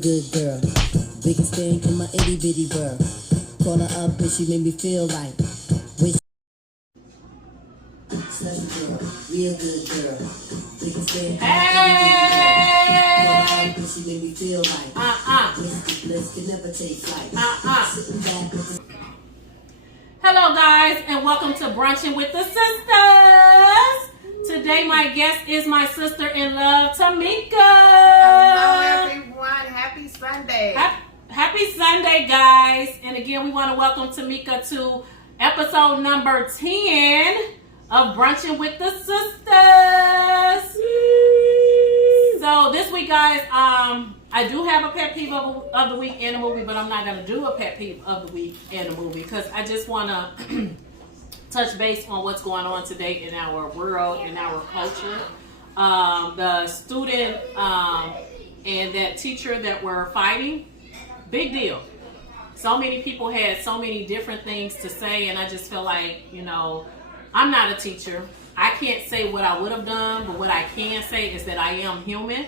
good girl. Biggest thing in my itty bitty world. Call her up and she made me feel like special girl, real good girl. Biggest thing in my itty bitty world. Call her up and she made me feel like Mr. Bliss can never take flight. Sitting back with the Hello guys, and welcome to Brunching with the Sisters. Today my guest is my sister-in-law, Tamika. Hello everyone, happy Sunday. Happy Sunday, guys. And again, we want to welcome Tamika to episode number 10 of Brunching with the Sisters. So this week, guys, I do have a pet peeve of the week in a movie, but I'm not going to do a pet peeve of the week in a movie because I just want to touch base on what's going on today in our world, in our culture. The student and that teacher that were fighting, big deal. So many people had so many different things to say, and I just feel like, I'm not a teacher. I can't say what I would have done, but what I can say is that I am human.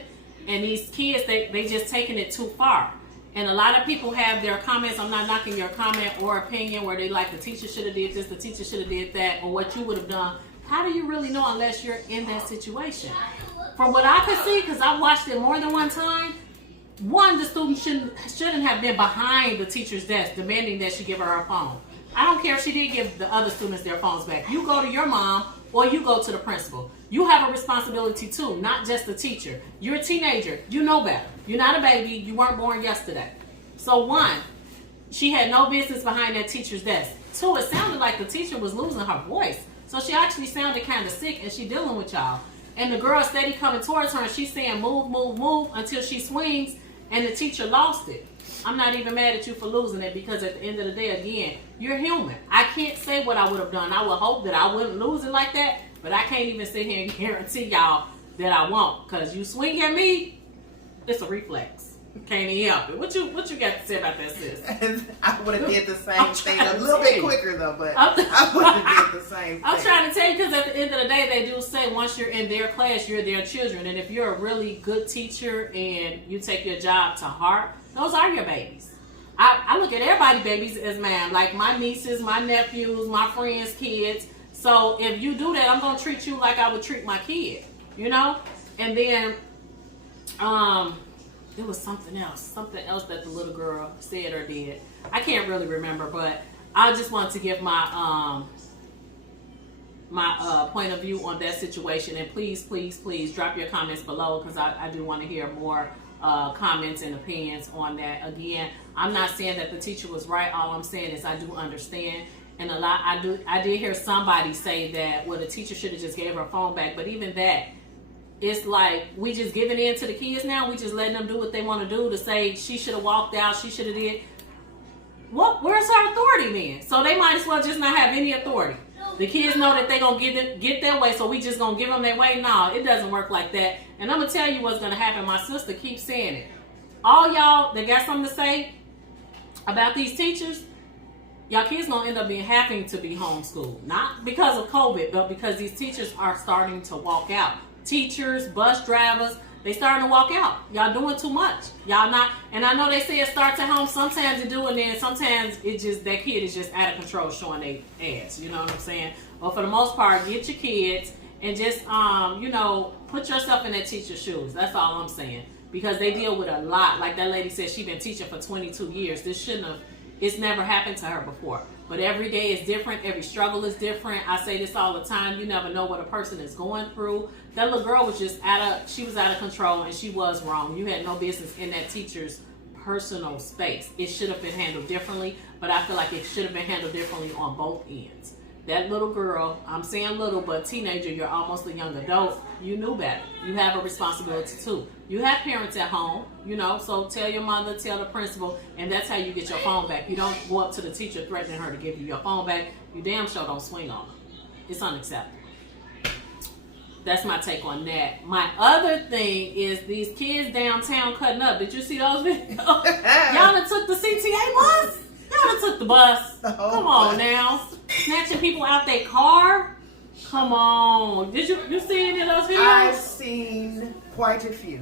And these kids, they just taking it too far. And a lot of people have their comments. I'm not knocking your comment or opinion where they like the teacher should have did this, the teacher should have did that, or what you would have done. How do you really know unless you're in that situation? From what I could see, because I watched it more than one time, the student shouldn't have been behind the teacher's desk demanding that she give her phone. I don't care if she did give the other students their phones back. You go to your mom or you go to the principal. You have a responsibility too, not just the teacher. You're a teenager. You know better. You're not a baby. You weren't born yesterday. So one, she had no business behind that teacher's desk. Two, it sounded like the teacher was losing her voice. So she actually sounded kind of sick and she dealing with y'all. And the girl steady coming towards her and she's saying move, move, move until she swings and the teacher lost it. I'm not even mad at you for losing it because at the end of the day, again, you're human. I can't say what I would have done. I would hope that I wouldn't lose it like that, but I can't even sit here and guarantee y'all that I won't. Because you swing at me, it's a reflex. Can't even help it. What you got to say about that, sis? I would have did the same thing. A little bit quicker though, but I would have did the same thing. I'm trying to tell you because at the end of the day, they do say once you're in their class, you're their children. And if you're a really good teacher and you take your job to heart, those are your babies. I look at everybody's babies as mine, like my nieces, my nephews, my friends' kids. So if you do that, I'm going to treat you like I would treat my kid, And then it was something else that the little girl said or did. I can't really remember, but I just want to give my point of view on that situation. And please, please, please drop your comments below because I do want to hear more comments and opinions on that. Again, I'm not saying that the teacher was right. All I'm saying is I do understand. And I did hear somebody say that, well, the teacher should have just gave her phone back. But even that, it's like we just giving in to the kids now. We just letting them do what they want to do to say she should have walked out, she should have did. Where's her authority then? So they might as well just not have any authority. The kids know that they're going to get their way, so we just going to give them their way. No, it doesn't work like that. And I'm going to tell you what's going to happen. My sister keeps saying it. All y'all that got something to say about these teachers, y'all kids going to end up having to be homeschooled. Not because of COVID, but because these teachers are starting to walk out. Teachers, bus drivers, they starting to walk out. Y'all doing too much. Y'all not, and I know they say it starts at home. Sometimes it do, and then sometimes that kid is just out of control showing their ass. You know what I'm saying? But for the most part, get your kids and just, put yourself in that teacher's shoes. That's all I'm saying. Because they deal with a lot. Like that lady said, she's been teaching for 22 years. It's never happened to her before. But every day is different. Every struggle is different. I say this all the time. You never know what a person is going through. That little girl was just she was out of control and she was wrong. You had no business in that teacher's personal space. It should have been handled differently, but I feel like it should have been handled differently on both ends. That little girl, I'm saying little, but teenager, you're almost a young adult. You knew better. You have a responsibility too. You have parents at home, so tell your mother, tell the principal, and that's how you get your phone back. You don't go up to the teacher threatening her to give you your phone back. You damn sure don't swing on her. It's unacceptable. That's my take on that. My other thing is these kids downtown cutting up. Did you see those videos? Y'all done took the CTA bus? Y'all done took the bus. Come on now. Snatching people out their car. Come on. Did you see any of those videos? I've seen quite a few.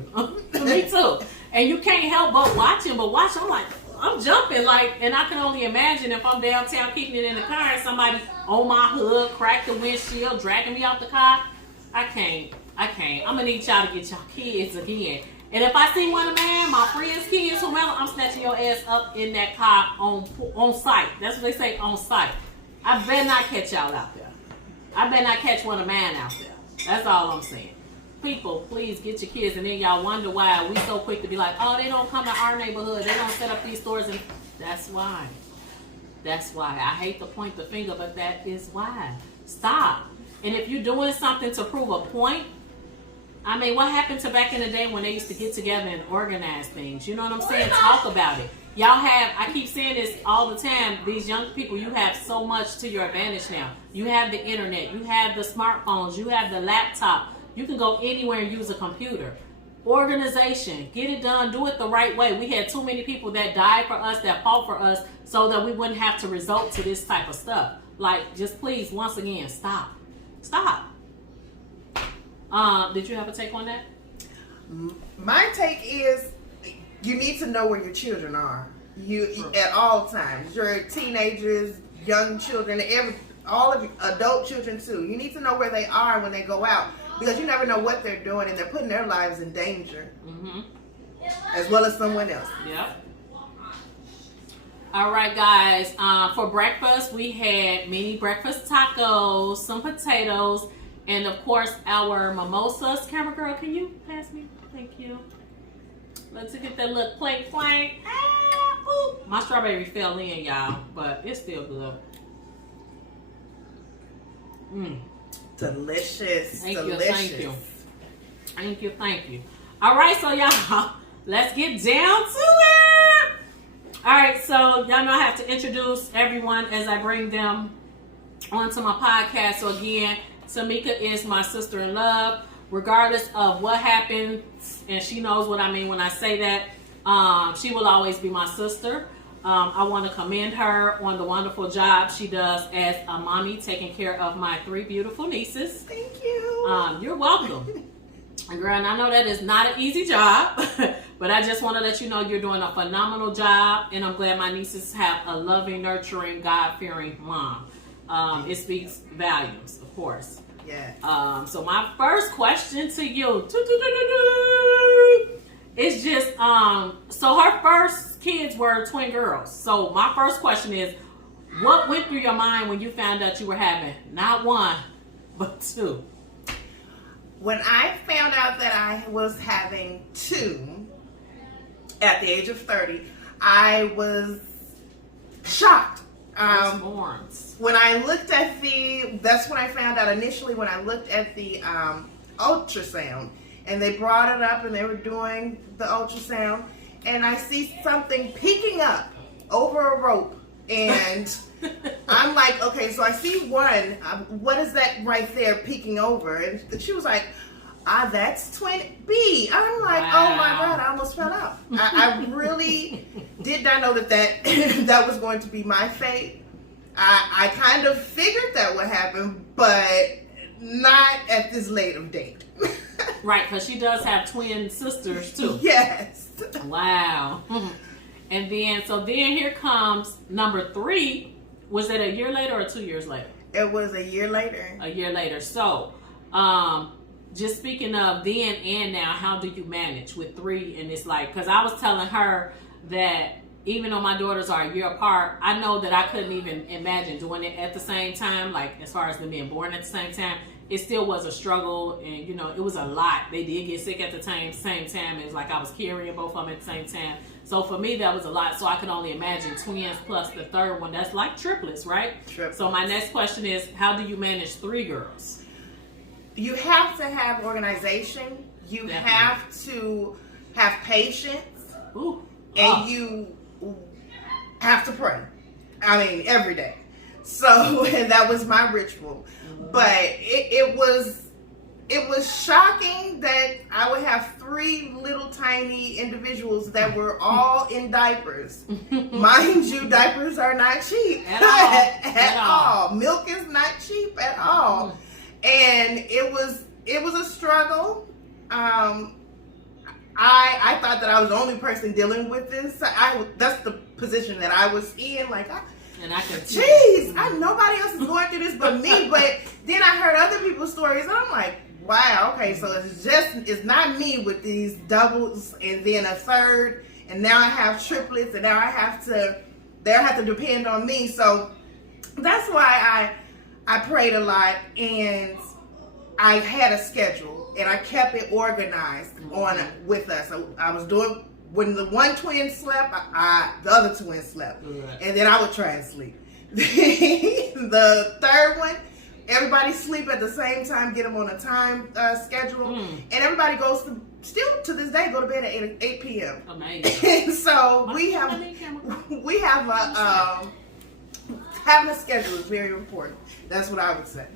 Me too. And you can't help but watch them. I'm like, I'm jumping. And I can only imagine if I'm downtown keeping it in the car and somebody on my hood, crack the windshield, dragging me out the car. I can't. I'm going to need y'all to get y'all kids again. And if I see one of my friends' kids, whomever, I'm snatching your ass up in that car on site. That's what they say, on site. I better not catch y'all out there. I better not catch one of mine out there. That's all I'm saying. People, please get your kids, and then y'all wonder why we so quick to be like, oh, they don't come to our neighborhood. They don't set up these stores. And that's why. That's why. I hate to point the finger, but that is why. Stop. And if you're doing something to prove a point, I mean, what happened to back in the day when they used to get together and organize things? You know what I'm saying? Talk about it. Y'all have, I keep saying this all the time, these young people, you have so much to your advantage now. You have the internet, you have the smartphones, you have the laptop. You can go anywhere and use a computer. Organization, get it done, do it the right way. We had too many people that died for us, that fought for us, so that we wouldn't have to resort to this type of stuff. Just please, once again, stop. Stop. Did you have a take on that? My take is you need to know where your children are. At all times. Your teenagers, young children, all of you, adult children too. You need to know where they are when they go out, because you never know what they're doing, and they're putting their lives in danger, as well as someone else. Yep. All right, guys. For breakfast, we had mini breakfast tacos, some potatoes, and of course our mimosas. Camera girl, can you pass me? Thank you. Let's get that little plate flank. My strawberry fell in, y'all, but it's still good. Delicious. Thank you. All right, so y'all, let's get down to it. All right, so y'all know I have to introduce everyone as I bring them onto my podcast. So again, Tamika is my sister in love. Regardless of what happens, and she knows what I mean when I say that, she will always be my sister. I want to commend her on the wonderful job she does as a mommy, taking care of my 3 beautiful nieces. Thank you. You're welcome. And girl, and I know that is not an easy job, but I just want to let you know you're doing a phenomenal job, and I'm glad my nieces have a loving, nurturing, God-fearing mom. It speaks volumes, of course. Yeah. So my first question to you is just, so her first kids were twin girls. So my first question is, what went through your mind when you found out you were having not 1, but 2? When I found out that I was having 2 at the age of 30, I was shocked. When I looked at that's when I found out initially, when I looked at the ultrasound, and they brought it up and they were doing the ultrasound, and I see something peeking up over a rope, and I'm like, okay, so I see one, what is that right there peeking over? And she was like, that's twin B. I'm like, wow. Oh my God, I almost fell out. I really did not know that was going to be my fate. I kind of figured that would happen, but not at this late of date. Right, because she does have twin sisters too. Yes. Wow. And then here comes number 3. Was it a year later or 2 years later? It was a year later. A year later. So, just speaking of then and now, how do you manage with 3? And it's like, because I was telling her that even though my daughters are a year apart, I know that I couldn't even imagine doing it at the same time, like as far as them being born at the same time. It still was a struggle, and it was a lot. They did get sick at the same time. It was like I was carrying both of them at the same time. So for me, that was a lot. So I could only imagine twins plus the third one. That's like triplets, right? Triplets. So my next question is, how do you manage 3 girls? You have to have organization. You Definitely. have to have patience. Ooh. And you have to pray. I mean, every day. So, and that was my ritual. But it was shocking that I would have 3 little tiny individuals that were all in diapers. Mind you, diapers are not cheap at all. at all. Milk is not cheap at all. and it was a struggle. I thought that I was the only person dealing with this. That's the position that I was in. Like, and I can nobody else is going through this but me. But then I heard other people's stories, and I'm like, wow, okay, so it's not me with these doubles and then a third, and now I have triplets, and now they'll have to depend on me. So that's why I prayed a lot, and I had a schedule, and I kept it organized with us. So I was doing, when the one twin slept, the other twin slept, and then I would try and sleep. The third one, everybody sleep at the same time, get them on a time schedule, and everybody goes to, still to this day, go to bed at 8 p.m. Amazing. So we have having a schedule is very important. That's what I would say.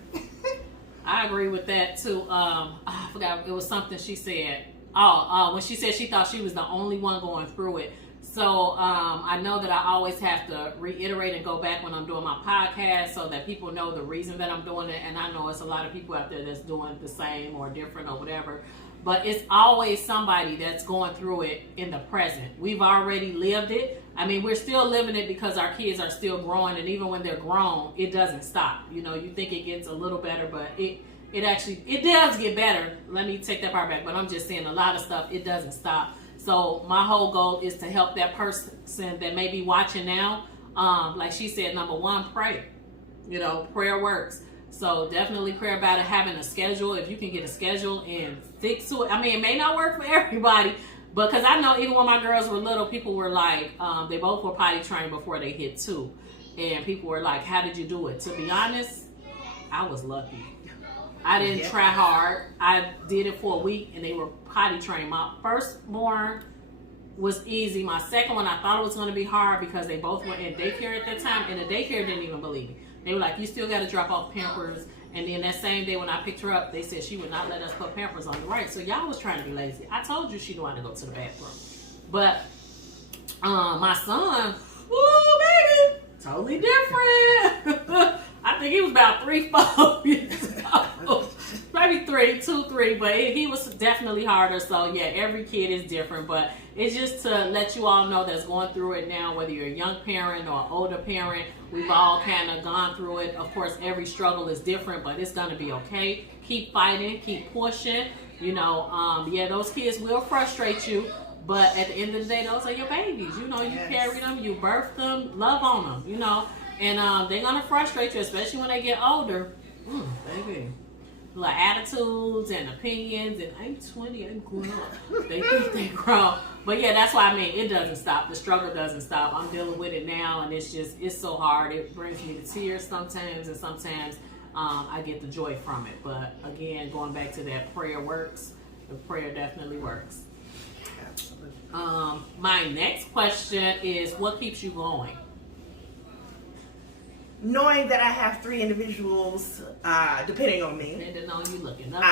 I agree with that too. I forgot, it was something she said. When she said she thought she was the only one going through it. So I know that I always have to reiterate and go back when I'm doing my podcast so that people know the reason that I'm doing it. And I know it's a lot of people out there that's doing the same or different or whatever. But it's always somebody that's going through it in the present. We've already lived it. I mean, we're still living it because our kids are still growing. And even when they're grown, it doesn't stop. You know, you think it gets a little better, but it does get better. Let me take that part back. But I'm just saying a lot of stuff, it doesn't stop. So my whole goal is to help that person that may be watching now. Like she said, number one, pray. You know, prayer works. So definitely pray about it, having a schedule. If you can get a schedule and stick to it. I mean, it may not work for everybody, but because I know even when my girls were little, people were like, they both were potty trained before they hit 2. And people were like, how did you do it? To be honest, I was lucky. I didn't try hard. I did it for a week and they were potty trained. My firstborn was easy. My second one, I thought it was going to be hard because they both were in daycare at that time, and the daycare didn't even believe me. They were like, you still got to drop off Pampers. And then that same day when I picked her up, they said she would not let us put Pampers on the right. So y'all was trying to be lazy. I told you she wanted to go to the bathroom. But my son, woo, baby, totally different. I think he was about 3-4 years old. Maybe 2-3, but he was definitely harder. So yeah, every kid is different, but it's just to let you all know that's going through it now, whether you're a young parent or older parent, we've all kind of gone through it. Of course, every struggle is different, but it's going to be okay. Keep fighting, keep pushing. You know, yeah, those kids will frustrate you, but at the end of the day, those are your babies. You know, you carry them, you birth them, love on them, you know, and they're going to frustrate you, especially when they get older. Baby. Like attitudes and opinions, and I'm 20, I'm grown up. They think they grown. But yeah, that's why I mean, it doesn't stop. The struggle doesn't stop. I'm dealing with it now, and it's so hard. It brings me to tears sometimes, and sometimes I get the joy from it. But again, going back to that, prayer works. The prayer definitely works. Absolutely. My next question is, what keeps you going? Knowing that I have 3 individuals depending on me. Depending on you, looking up to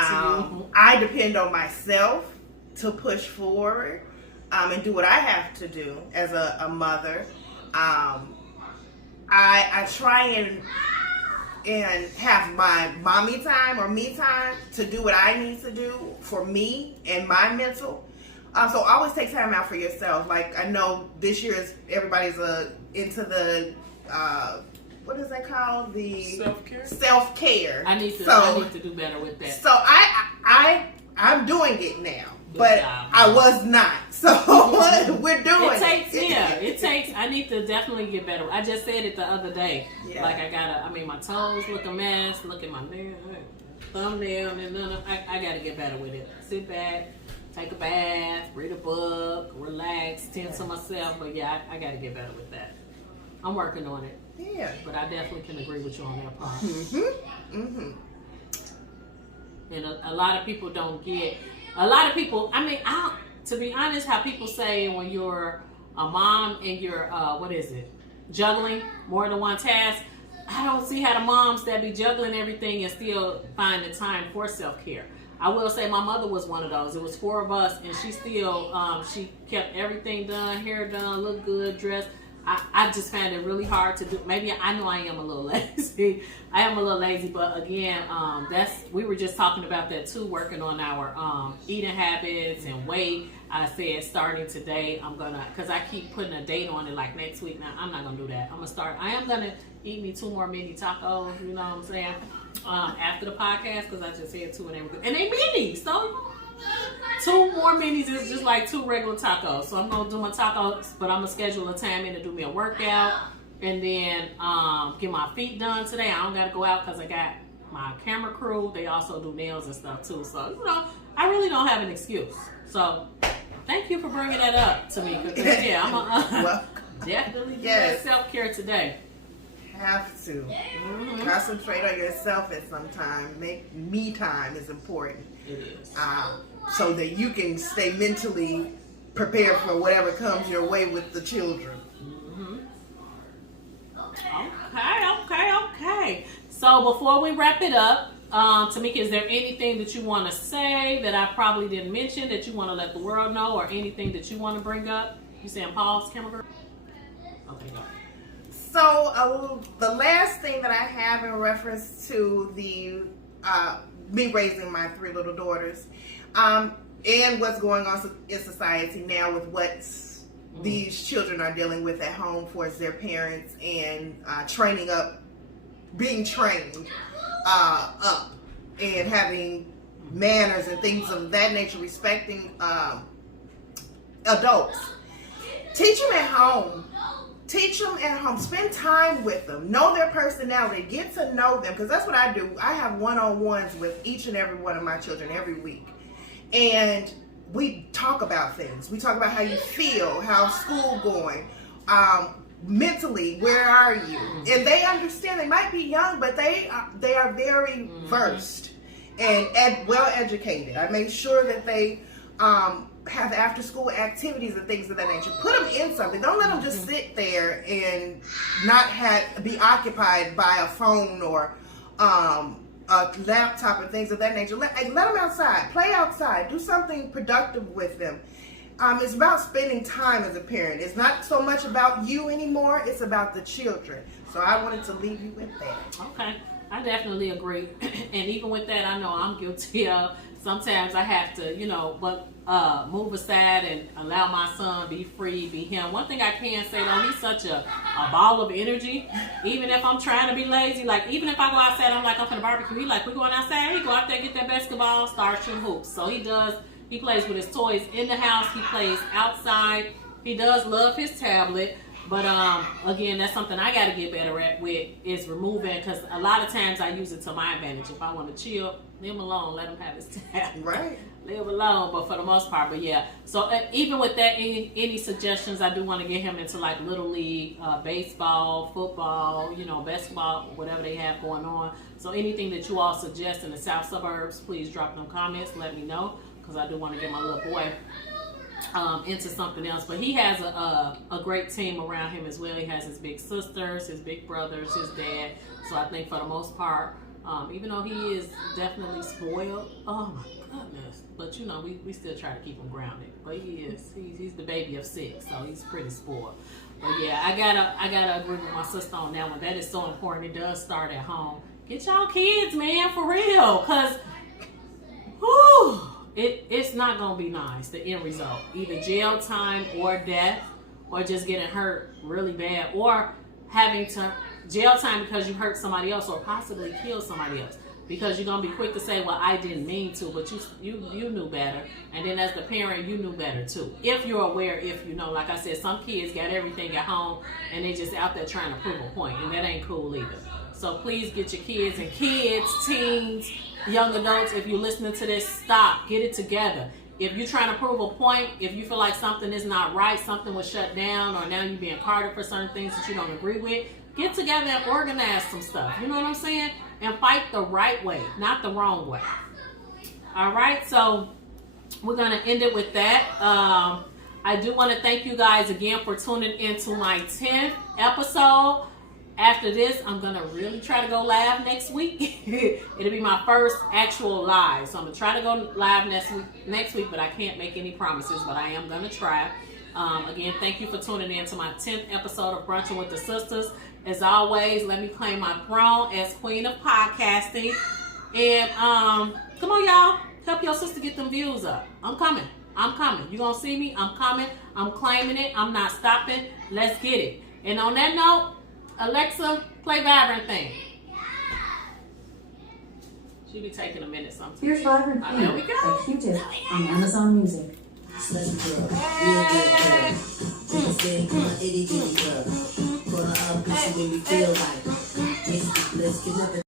you. I depend on myself to push forward and do what I have to do as a mother. I try and have my mommy time or me time to do what I need to do for me and my mental. So always take time out for yourself. Like I know this year everybody's into the what is that called? The self-care. I need to do better with that. So I'm doing it now, but I was not. So we're doing it. It takes. I need to definitely get better. I just said it the other day. Yeah. Like my toes look a mess. Look at my nail, thumbnail, and I got to get better with it. Sit back, take a bath, read a book, relax, tend to myself. But yeah, I got to get better with that. I'm working on it. Yeah. But I definitely can agree with you on that part. And a lot of people don't get. A lot of people. I mean, to be honest, how people say when you're a mom and you're juggling more than one task. I don't see how the moms that be juggling everything and still find the time for self-care. I will say my mother was one of those. It was 4 of us, and she still she kept everything done, hair done, looked good, dressed. I just found it really hard to do. Maybe I know I am a little lazy. I am a little lazy, but again, we were just talking about that too, working on our eating habits and weight. I said starting today, I'm gonna, cause I keep putting a date on it, like next week. Now I'm not gonna do that. I am gonna eat me 2 more mini tacos. You know what I'm saying? After the podcast, cause I just had 2 and they mini, so 2 more minis is just like 2 regular tacos. So I'm gonna do my tacos, but I'm gonna schedule a time in to do me a workout, and then get my feet done today. I don't gotta go out because I got my camera crew. They also do nails and stuff too. So I really don't have an excuse. So thank you for bringing that up to me. Cause yeah, I'm definitely doing self-care today. Have to concentrate on yourself at some time. Make me time is important. It is. So that you can stay mentally prepared for whatever comes your way with the children. Okay. So before we wrap it up, Tamika, is there anything that you want to say that I probably didn't mention that you want to let the world know, or anything that you want to bring up? You saying pause, camera girl? Okay, go. So the last thing that I have in reference to the me raising my 3 little daughters, and what's going on in society now with what these children are dealing with at home towards their parents, and being trained up and having manners and things of that nature, respecting adults. Teach them at home. Spend time with them. Know their personality. Get to know them, because that's what I do. I have one-on-ones with each and every one of my children every week. And we talk about things. We talk about how you feel, how's school going, mentally, where are you? And they understand. They might be young, but they are very versed and well educated. I make sure that they have after school activities and things of that nature. Put them in something. Don't let them just sit there and not be occupied by a phone or a laptop and things of that nature. Let them outside. Play outside. Do something productive with them. It's about spending time as a parent. It's not so much about you anymore. It's about the children. So I wanted to leave you with that. Okay. I definitely agree. And even with that, I know I'm guilty of. Sometimes I have to, move aside and allow my son be free, be him. One thing I can say though, he's such a ball of energy. Even if I'm trying to be lazy, like even if I go outside, I'm finna barbecue. He like, we going outside. He go out there, get that basketball, start shooting hoops. So he plays with his toys in the house. He plays outside. He does love his tablet. But again, that's something I got to get better at is removing, because a lot of times I use it to my advantage. If I want to chill, leave him alone, let him have his tablet. Right. Leave him alone, but for the most part, but yeah. So even with that, any suggestions, I do want to get him into like Little League, baseball, football, basketball, whatever they have going on. So anything that you all suggest in the south suburbs, please drop them comments, let me know, because I do want to get my little boy into something else. But he has a great team around him as well. He has his big sisters, his big brothers, his dad. So I think for the most part, even though he is definitely spoiled, oh my goodness, but we still try to keep him grounded. But he's the baby of 6, so he's pretty spoiled. But yeah, I gotta agree with my sister on that one. That is so important. It does start at home. Get y'all kids, man, for real, because it's not gonna be nice, the end result. Either jail time or death, or just getting hurt really bad, or having to jail time because you hurt somebody else, or possibly kill somebody else, because you're gonna be quick to say, well, I didn't mean to, but you knew better. And then as the parent, you knew better too, if you're aware, if you know. Like I said, some kids got everything at home and they just out there trying to prove a point, and that ain't cool either. So please get your kids, and teens, young adults, if you're listening to this, stop. Get it together. If you're trying to prove a point, if you feel like something is not right, something was shut down, or now you're being carded for certain things that you don't agree with, get together and organize some stuff. You know what I'm saying? And fight the right way, not the wrong way. All right, so we're going to end it with that. I do want to thank you guys again for tuning into my 10th episode. After this, I'm going to really try to go live next week. It'll be my first actual live. So I'm going to try to go live next week, but I can't make any promises, but I am going to try. Again, thank you for tuning in to my 10th episode of Brunching with the Sisters. As always, let me claim my throne as queen of podcasting. And come on, y'all. Help your sister get them views up. I'm coming. You gonna see me? I'm coming. I'm claiming it. I'm not stopping. Let's get it. And on that note, Alexa, play Vibrant Thing. She be taking a minute sometimes. Here's Vibrant Thing There we go. by Q-Tip on Amazon Music. Special girl, real good girl. Biggest thing, my itty bitty girl. Pull her up and she make me feel like Mr. Bliss can never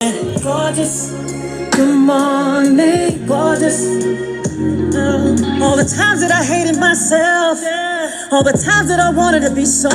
Gorgeous, good morning, gorgeous. All the times that I hated myself, all the times that I wanted to be so